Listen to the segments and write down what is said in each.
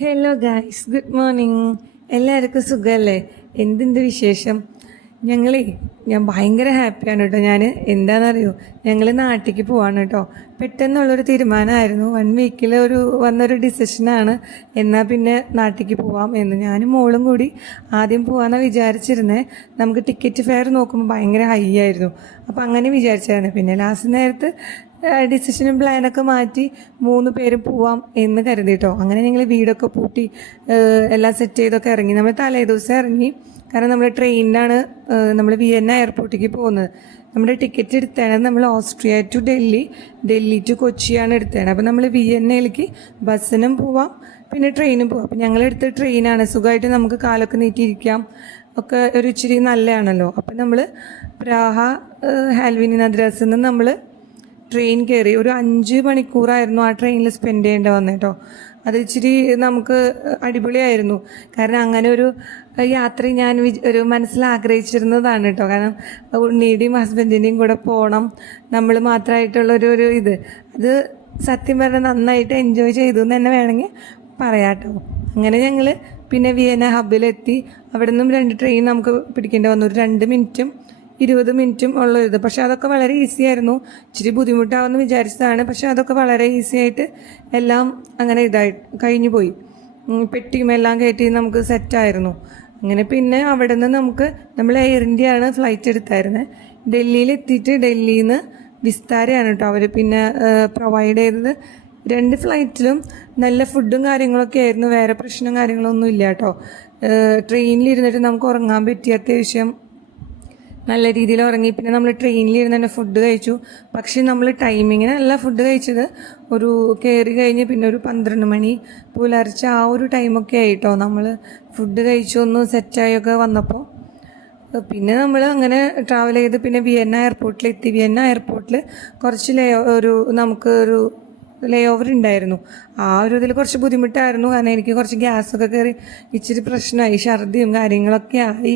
Hello guys, good morning. എല്ലാവർക്കും സുഖമല്ലേ? എന്തിൻ്റെ വിശേഷം? ഞാൻ ഭയങ്കര ഹാപ്പിയാണ് കേട്ടോ. എന്താണെന്നറിയോ, ഞങ്ങൾ നാട്ടിലേക്ക് പോവാണ് കേട്ടോ. പെട്ടെന്നുള്ളൊരു തീരുമാനമായിരുന്നു. 1 വീക്കിൽ വന്നൊരു ഡിസിഷനാണ്. എന്നാൽ പിന്നെ നാട്ടിലേക്ക് പോവാം എന്ന് ഞാനും മോളും കൂടി ആദ്യം പോകാമെന്നാണ് വിചാരിച്ചിരുന്നത്. നമുക്ക് ടിക്കറ്റ് ഫെയർ നോക്കുമ്പോൾ ഭയങ്കര ഹൈ ആയിരുന്നു. അപ്പോൾ അങ്ങനെ വിചാരിച്ചായിരുന്നു. പിന്നെ ലാസ്റ്റ് നേരത്ത് ഡിസിഷനും പ്ലാനൊക്കെ മാറ്റി 3 പേരും പോവാം എന്ന് കരുതി കേട്ടോ. അങ്ങനെ ഞങ്ങൾ വീടൊക്കെ പൂട്ടി എല്ലാം സെറ്റ് ചെയ്തൊക്കെ ഇറങ്ങി. നമ്മൾ തലേ ദിവസം ഇറങ്ങി. കാരണം നമ്മൾ ട്രെയിനിലാണ് നമ്മൾ വിയന്ന എയർപോർട്ടിലേക്ക് പോകുന്നത്. നമ്മുടെ ടിക്കറ്റ് എടുത്താണ് നമ്മൾ ഓസ്ട്രിയ ടു ഡൽഹി ടു കൊച്ചിയാണ് എടുത്തത്. അപ്പോൾ നമ്മൾ വിയന്നയിലേക്ക് ബസ്സിനും പോവാം, പിന്നെ ട്രെയിനും പോവാം. അപ്പോൾ ഞങ്ങളെടുത്ത ട്രെയിനാണ്. സുഖമായിട്ട് നമുക്ക് കാലൊക്കെ നീട്ടിയിരിക്കാം, ഒക്കെ ഒരു ഇച്ചിരി നല്ലതാണല്ലോ. അപ്പം നമ്മൾ പ്രാഹ ഹാൽവിനി നദ്രാസിൽ നിന്ന് നമ്മൾ ട്രെയിൻ കയറി. ഒരു 5 മണിക്കൂറായിരുന്നു ആ ട്രെയിനിൽ സ്പെൻഡ് ചെയ്യേണ്ടി വന്നത് കേട്ടോ. അത് ഇച്ചിരി നമുക്ക് അടിപൊളിയായിരുന്നു. കാരണം അങ്ങനെ ഒരു യാത്ര ഞാൻ ഒരു മനസ്സിൽ ആഗ്രഹിച്ചിരുന്നതാണ് കേട്ടോ. കാരണം ഉണ്ണിയുടെയും ഹസ്ബൻഡിൻ്റെയും കൂടെ പോകണം, നമ്മൾ മാത്രമായിട്ടുള്ളൊരു ഇത്. അത് സത്യം പറഞ്ഞാൽ നന്നായിട്ട് എൻജോയ് ചെയ്തു എന്ന് തന്നെ വേണമെങ്കിൽ പറയാം കേട്ടോ. അങ്ങനെ ഞങ്ങൾ പിന്നെ വിയന്ന ഹബ്ബിലെത്തി. അവിടെ നിന്നും 2 ട്രെയിൻ നമുക്ക് പിടിക്കേണ്ടി വന്നു. ഒരു 2 മിനിറ്റും 20 മിനിറ്റും ഉള്ളത്. പക്ഷെ അതൊക്കെ വളരെ ഈസി ആയിരുന്നു. ഇച്ചിരി ബുദ്ധിമുട്ടാവുമെന്ന് വിചാരിച്ചതാണ്. പക്ഷെ അതൊക്കെ വളരെ ഈസി ആയിട്ട് എല്ലാം അങ്ങനെ കഴിഞ്ഞു പോയി. പെട്ടിയും എല്ലാം കയറ്റി നമുക്ക് സെറ്റായിരുന്നു. അങ്ങനെ പിന്നെ അവിടെ നിന്ന് നമ്മൾ എയർ ഇന്ത്യയാണ് ഫ്ലൈറ്റ് എടുത്തായിരുന്നത്. ഡൽഹിയിലെത്തിയിട്ട് ഡൽഹിയിൽ നിന്ന് വിസ്താരയാണ് കേട്ടോ അവർ പിന്നെ പ്രൊവൈഡ് ചെയ്തത്. 2 ഫ്ലൈറ്റിലും നല്ല ഫുഡും കാര്യങ്ങളൊക്കെ ആയിരുന്നു. വേറെ പ്രശ്നം കാര്യങ്ങളൊന്നും ഇല്ല കേട്ടോ. ട്രെയിനിലിരുന്നിട്ട് നമുക്ക് ഉറങ്ങാൻ പറ്റിയ അത്യാവശ്യം നല്ല രീതിയിൽ ഉറങ്ങി. പിന്നെ നമ്മൾ ട്രെയിനിലിരുന്ന് തന്നെ ഫുഡ് കഴിച്ചു. പക്ഷേ നമ്മൾ ടൈമിങ്ങിനല്ല ഫുഡ് കഴിച്ചത്. ഒരു കയറി കഴിഞ്ഞ് പിന്നെ ഒരു 12 മണി പുലർച്ച ആ ഒരു ടൈമൊക്കെ ആയിട്ടോ നമ്മൾ ഫുഡ് കഴിച്ചു ഒന്ന് സെറ്റായൊക്കെ വന്നപ്പോൾ. പിന്നെ നമ്മൾ അങ്ങനെ ട്രാവൽ ചെയ്ത് പിന്നെ വിയന്ന എയർപോർട്ടിലെത്തി. വിയന്ന എയർപോർട്ടിൽ കുറച്ച് നമുക്കൊരു ലേ ഓവർ ഉണ്ടായിരുന്നു. ആ ഒരു ഇതിൽ കുറച്ച് ബുദ്ധിമുട്ടായിരുന്നു. കാരണം എനിക്ക് കുറച്ച് ഗ്യാസൊക്കെ കയറി ഇച്ചിരി പ്രശ്നമായി, ഛർദിയും കാര്യങ്ങളൊക്കെ ആയി.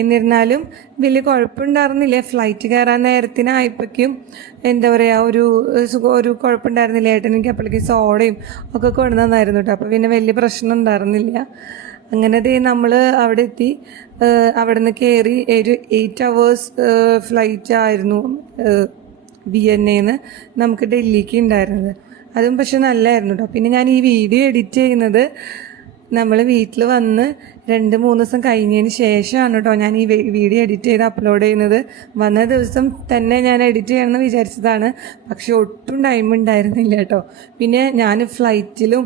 എന്നിരുന്നാലും വലിയ കുഴപ്പമുണ്ടായിരുന്നില്ല. ഫ്ലൈറ്റ് കയറാൻ നേരത്തിനായപ്പോഴേക്കും എന്താ പറയുക, ഒരു കുഴപ്പമുണ്ടായിരുന്നില്ല. ഏട്ടൻ എനിക്ക് അപ്പോഴേക്കും സോഡയും ഒക്കെ കൊണ്ടുവന്നായിരുന്നു കേട്ടോ. അപ്പോൾ പിന്നെ വലിയ പ്രശ്നം ഉണ്ടായിരുന്നില്ല. അങ്ങനെ നമ്മൾ അവിടെ എത്തി. അവിടെ നിന്ന് കയറി ഒരു 8 hours ഫ്ലൈറ്റ് ആയിരുന്നു വിയന്നയിൽ നിന്ന് നമുക്ക് ഡൽഹിക്ക് ഉണ്ടായിരുന്നത്. അതും പക്ഷെ നല്ലതായിരുന്നു കേട്ടോ. പിന്നെ ഞാൻ ഈ വീഡിയോ എഡിറ്റ് ചെയ്യുന്നത് നമ്മൾ വീട്ടിൽ വന്ന് 2-3 ദിവസം കഴിഞ്ഞതിന് ശേഷമാണ് കേട്ടോ ഞാൻ ഈ വീഡിയോ എഡിറ്റ് ചെയ്ത് അപ്ലോഡ് ചെയ്യുന്നത്. വന്ന ദിവസം തന്നെ ഞാൻ എഡിറ്റ് ചെയ്യണമെന്ന് വിചാരിച്ചതാണ്. പക്ഷെ ഒട്ടും ടൈം ഉണ്ടായിരുന്നില്ല കേട്ടോ. പിന്നെ ഞാൻ ഫ്ലൈറ്റിലും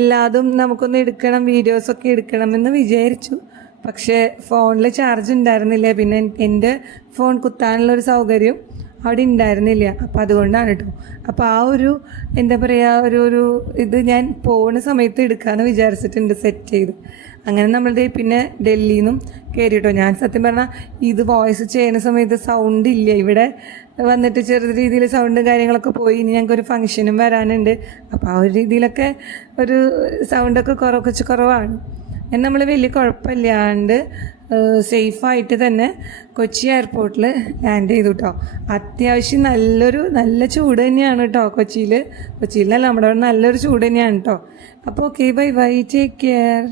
എല്ലാതും നമുക്കൊന്ന് എടുക്കണം, വീഡിയോസൊക്കെ എടുക്കണമെന്ന് വിചാരിച്ചു. പക്ഷേ ഫോണിൽ ചാർജ് ഉണ്ടായിരുന്നില്ല. പിന്നെ എൻ്റെ ഫോൺ കുത്താനുള്ളൊരു സൗകര്യം അവിടെ ഉണ്ടായിരുന്നില്ല. അപ്പോൾ അതുകൊണ്ടാണ് കേട്ടോ. അപ്പോൾ ആ ഒരു എന്താ പറയുക, ഒരു ഇത് ഞാൻ പോകുന്ന സമയത്ത് എടുക്കാമെന്ന് വിചാരിച്ചിട്ടുണ്ട് സെറ്റ് ചെയ്ത്. അങ്ങനെ നമ്മളുടെ പിന്നെ ഡൽഹിയിൽ നിന്നും കയറി കേട്ടോ. ഞാൻ സത്യം പറഞ്ഞാൽ ഇത് വോയിസ് ചെയ്യുന്ന സമയത്ത് സൗണ്ട് ഇല്ല. ഇവിടെ വന്നിട്ട് ചെറിയ രീതിയിൽ സൗണ്ടും കാര്യങ്ങളൊക്കെ പോയി. ഇനി ഞങ്ങൾക്കൊരു ഫംഗ്ഷനും വരാനുണ്ട്. അപ്പോൾ ആ ഒരു രീതിയിലൊക്കെ ഒരു സൗണ്ടൊക്കെ കുറച്ച് കുറവാണ്. നമ്മൾ വലിയ കുഴപ്പമില്ലാണ്ട് സേഫായിട്ട് തന്നെ കൊച്ചി എയർപോർട്ടിൽ ലാൻഡ് ചെയ്തു കേട്ടോ. അത്യാവശ്യം നല്ല ചൂട് തന്നെയാണ് കേട്ടോ കൊച്ചിയിലല്ല, നമ്മുടെ അവിടെ നല്ലൊരു ചൂട് തന്നെയാണ് കേട്ടോ. അപ്പോൾ ഓക്കെ, ബൈ, ടേക്ക് കെയർ.